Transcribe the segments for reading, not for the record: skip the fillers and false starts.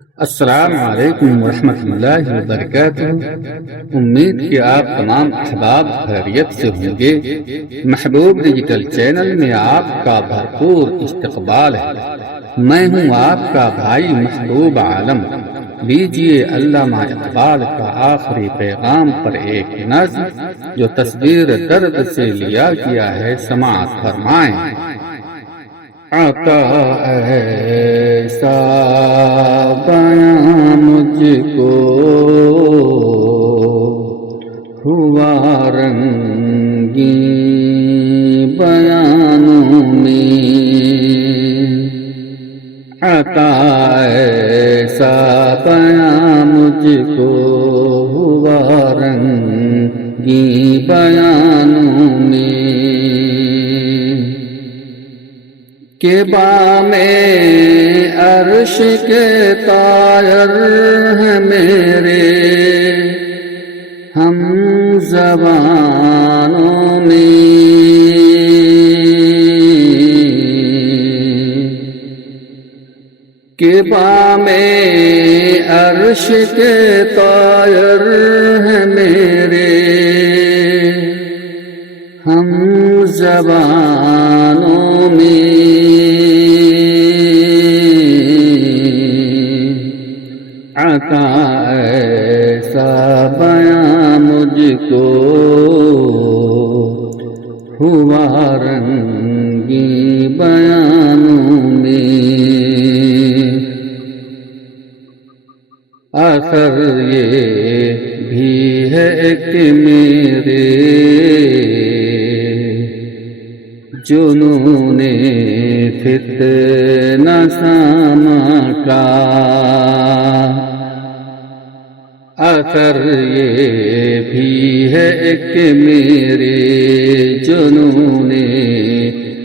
السلام علیکم ورحمۃ اللہ وبرکاتہ۔ امید کہ آپ تمام احباب خیریت سے ہوں گے۔ محبوب ڈیجیٹل چینل میں آپ کا بھرپور استقبال ہے۔ میں ہوں آپ کا بھائی محبوب عالم۔ لیجیے علامہ اقبال کا آخری پیغام پر ایک نظم جو تصویر درد سے لیا گیا ہے، سماعت فرمائیں۔ عطا ایسا بیاں مجھ کو ہوا رنگی بیانوں میں، عطا ایسا بیاں مجھ کو ہوا رنگی بیانوں میں کہ بام عرش کے طائر ہیں میرے ہم زبانوں میں، کہ بام عرش کے طائر ہیں میرے ہم زبانوں میں، عطا ایسا بیاں مجھ کو ہوا رنگی بیانوں میں، آخر یہ بھی ہے کہ میرے جنون فتنہ ساما کا، آخر یہ بھی ہے کہ میرے جنون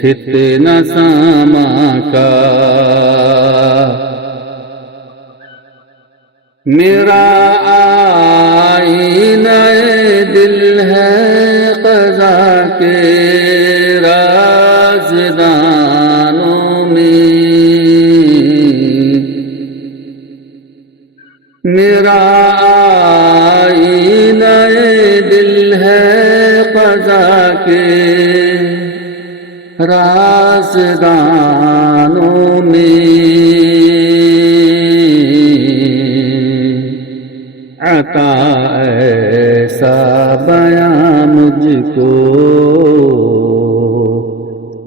فتنہ ساما کا، میرا آئینہ دل ہے قضا کے رازدانوں میں، میرا آئینہ دل ہے قضا کے رازدانوں میں، عطا ایسا بیاں مجھ کو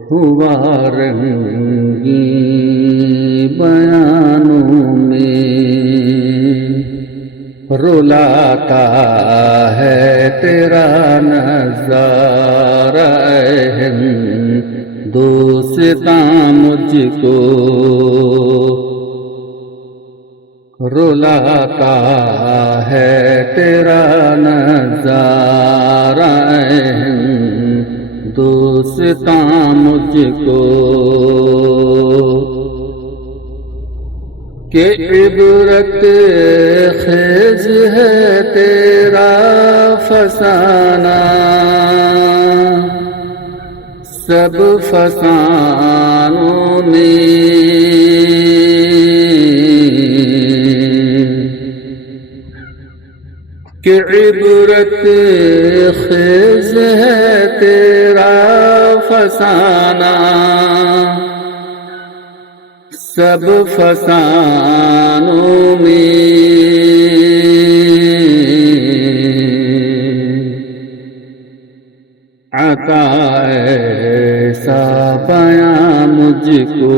ہوا رنگی بیانوں میں، رلاتا ہے تیرا نظارہ اے ہندوستاں مجھ کو، رلاتا ہے تیرا نظارہ اے ہندوستاں مجھ کو، کہ عبرت خیز ہے تیرا فسانہ سب فسانوں میں، کہ عبرت خیز ہے تیرا فسانہ سب فسانوں میں، عطا ایسا بیاں مجھ کو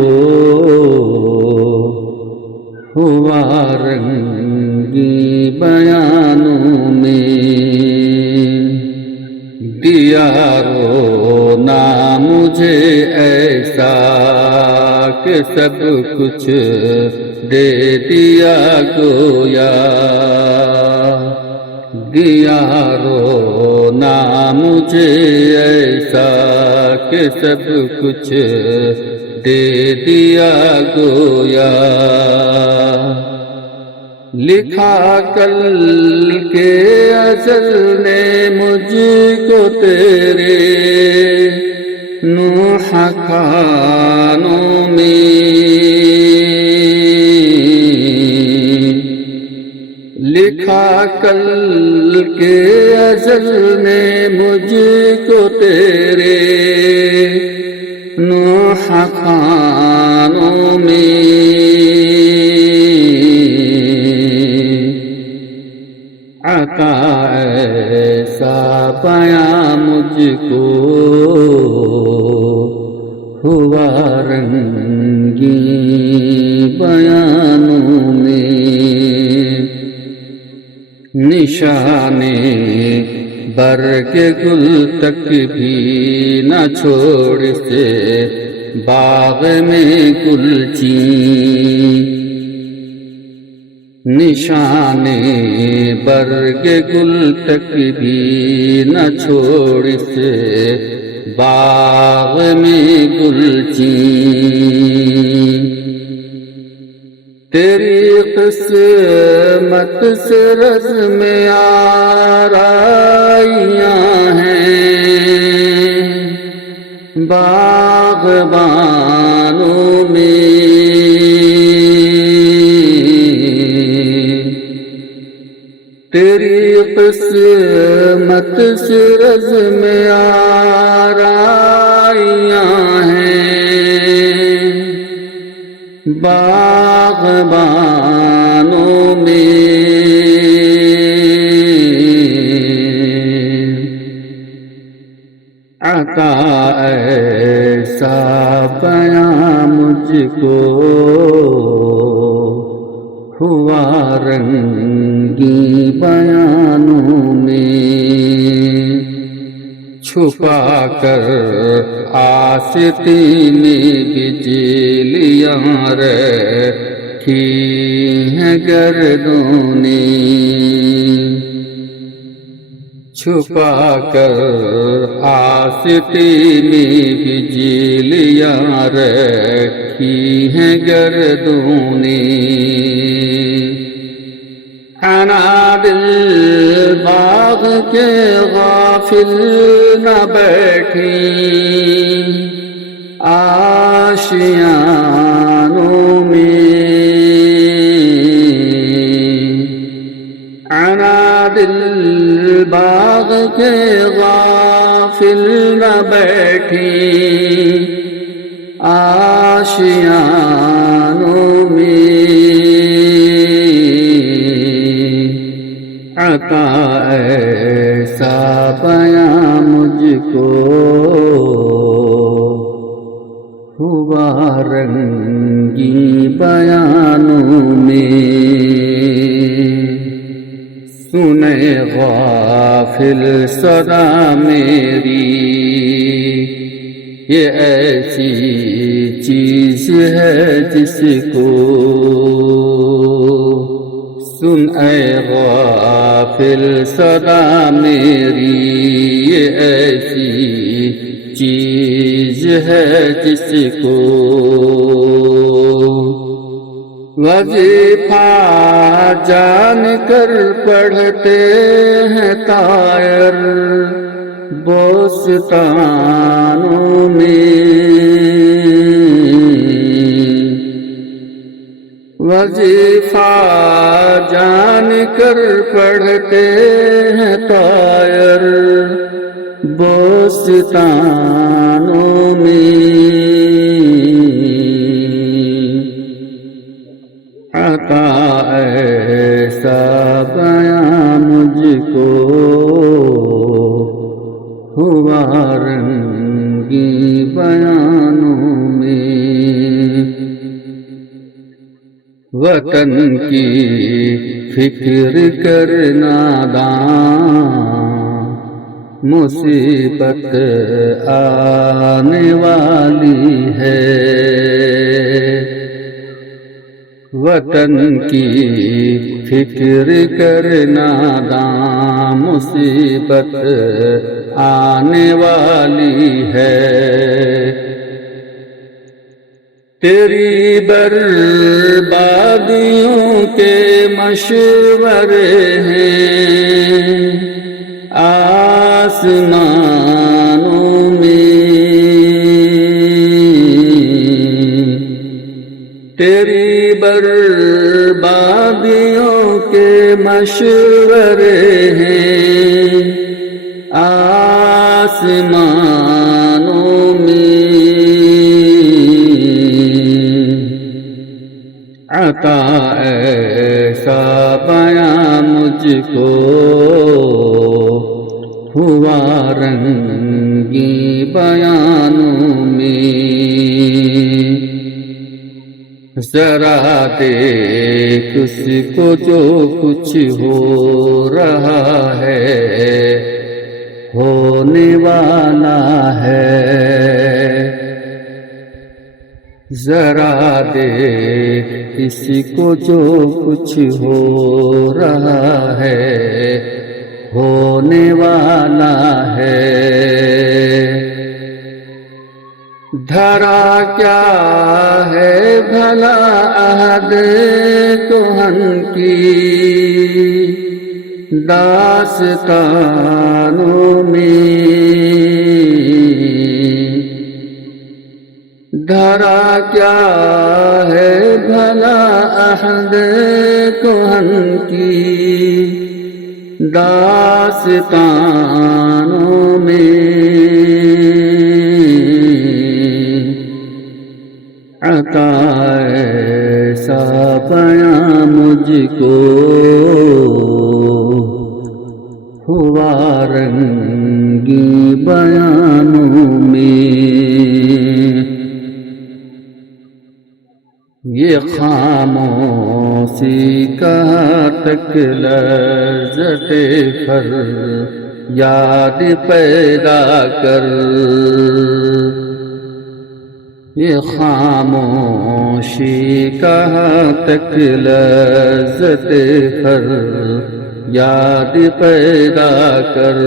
ہوا رنگی بیانوں میں، دیا رونا مجھے ایسا کہ سب کچھ دے دیا گویا، دیا رونا مجھے ایسا کہ سب کچھ دے دیا گویا، لکھا کل کے ازل نے مجھ کو تیرے نوح خانوں میں، لکھا کل کے ازل نے مجھ کو تیرے نوح خانوں میں، عطا ایسا بیاں مجھ کو ہوا رنگی بیانوں میں، نشانے برگ گل تک بھی نہ چھوڑ سے باغ میں گلچین، نشانے برگ گل تک بھی نہ چھوڑ سے باغ میں گلچین، تیری قسمت سے رزم آرائیاں ہیں باغبانوں میں، تیری قسمت سے رزم آرائیاں ہیں باغبانوں میں، عطا ایسا بیاں مجھ کو ہوا رنگی بیانوں میں، چھپا کر آستین بجلیاں رکھی ہیں گردوں نے، چھپا کر آستین بجلیاں رکھی ہیں گردوں نے، عنابل باغ کے غافل نہ بیٹھی آشیانوں میں، عنابل باغ کے غافل نہ بیٹھی آشیانوں میں، عطا ایسا بیاں مجھ کو ہوا رنگی بیانوں میں، سنے غافل صدا میری یہ ایسی چیز ہے جس کو، سن اے غافل صدا میری یہ ایسی چیز ہے جس کو وظیفہ جان کر پڑھتے ہیں طائر بوستانوں میں، وظیفہ جان کر پڑھتے ہیں طائر بوستانوں میں، عطا ایسا بیاں مجھ کو ہوا رنگی بیانوں میں، وطن کی فکر کرنا داں مصیبت آنے والی ہے، وطن کی فکر کرنا داں مصیبت آنے والی ہے، تیری بربادیوں کے مشورے ہیں آسمانوں میں، تیری بربادیوں اربابیوں کے مشورے ہیں آسمانوں میں، عطا ایسا بیاں مجھ کو ہوا رنگی بیانوں میں، ذرا دیکھ اس کو جو کچھ ہو رہا ہے ہونے والا ہے، ذرا دیکھ اس کو جو کچھ ہو رہا ہے ہونے والا ہے، دھرا کیا ہے بھلا عہد کہن کی داستانوں میں، دھرا کیا ہے بھلا عہد کہن کی داستانوں میں، عطا ایسا بیاں مجھ کو ہوا رنگی بیانوں میں، یہ خاموشی کہاں تک لذت پر یاد پیدا کر، یہ خاموشی کہاں تک لذت پر یاد پیدا کر،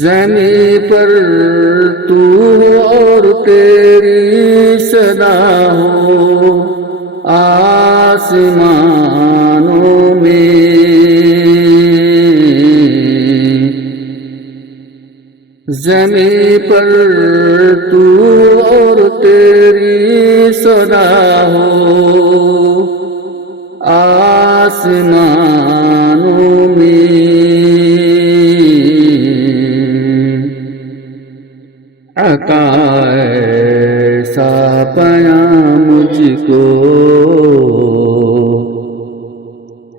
زمین پر تو اور تیری صدا ہو آسمانوں میں، زمین پر تو اور تیری صدا ہو آسمانوں میں، عطا ایسا بیاں مجھ کو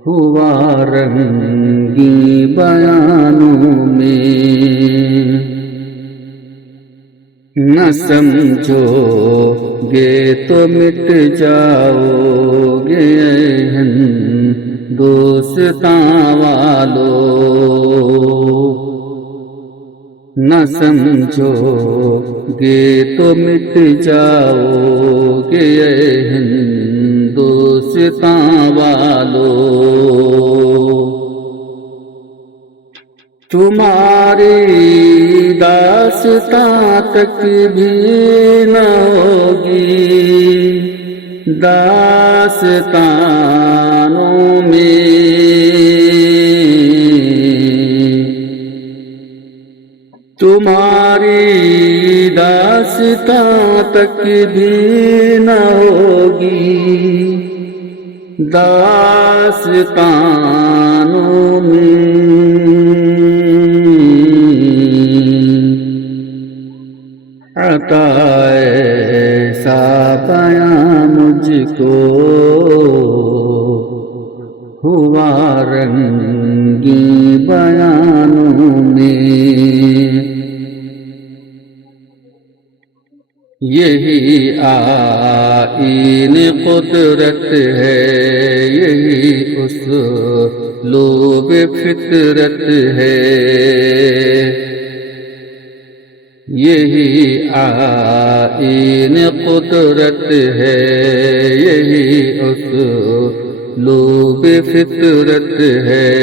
ہوا رنگی بیانوں میں، نہ سمجھو گے تو مٹ جاؤ گے ہندوستاں والو، نہ سمجھو گے تو مٹ جاؤ گے ہندوستاں والو، تمہاری داستاں تک بھی نہ ہوگی داستانوں میں، تمہاری داستاں تک بھی نہ ہوگی داستانوں میں، عطا ایسا بیاں مجھ کو ہوا رنگی بیانوں میں، یہی آئین قدرت ہے، یہی اسلوب فطرت ہے، یہی آئین قدرت ہے، یہی اسلوب فطرت ہے،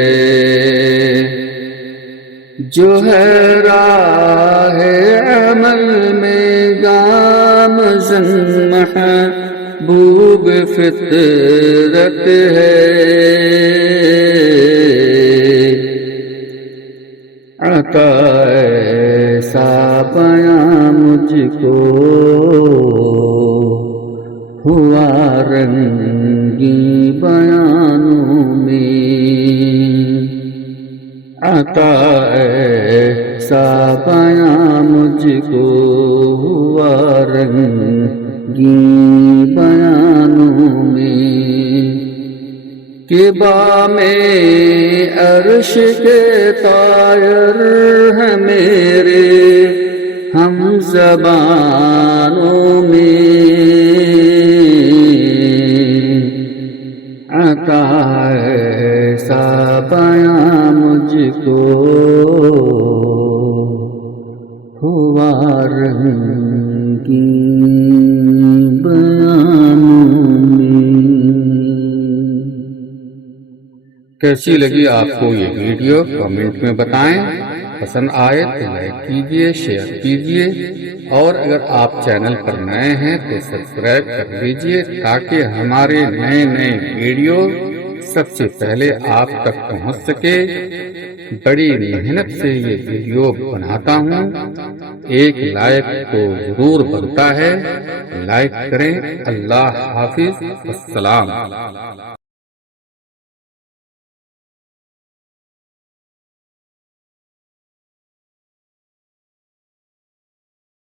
جو ہے راہ عمل میں گامزن محبوب فطرت ہے، عطا ایسا بیاں مجھ کو ہوا رنگی بیانوں میں، عطا ایسا بیان مجھ کو ہوا رنگی بیانوں میں، کہ بام عرش کے طائر ہیں میرے ہم زبانوں میں، عطا ایسا بیان مجھ کو ہوا رنگی بیانوں میں۔ کیسی لگی آپ کو یہ ویڈیو کمنٹ میں بتائیں، پسند آئے تو لائک کیجیے، شیئر کیجیے، اور اگر آپ چینل پر نئے ہیں تو سبسکرائب کر لیجیے تاکہ ہمارے نئے ویڈیو سب سے پہلے آپ تک پہنچ سکے۔ بڑی محنت سے یہ ویڈیو بناتا ہوں، ایک لائک تو ضرور بنتا ہے، لائک کریں۔ اللہ حافظ، السلام۔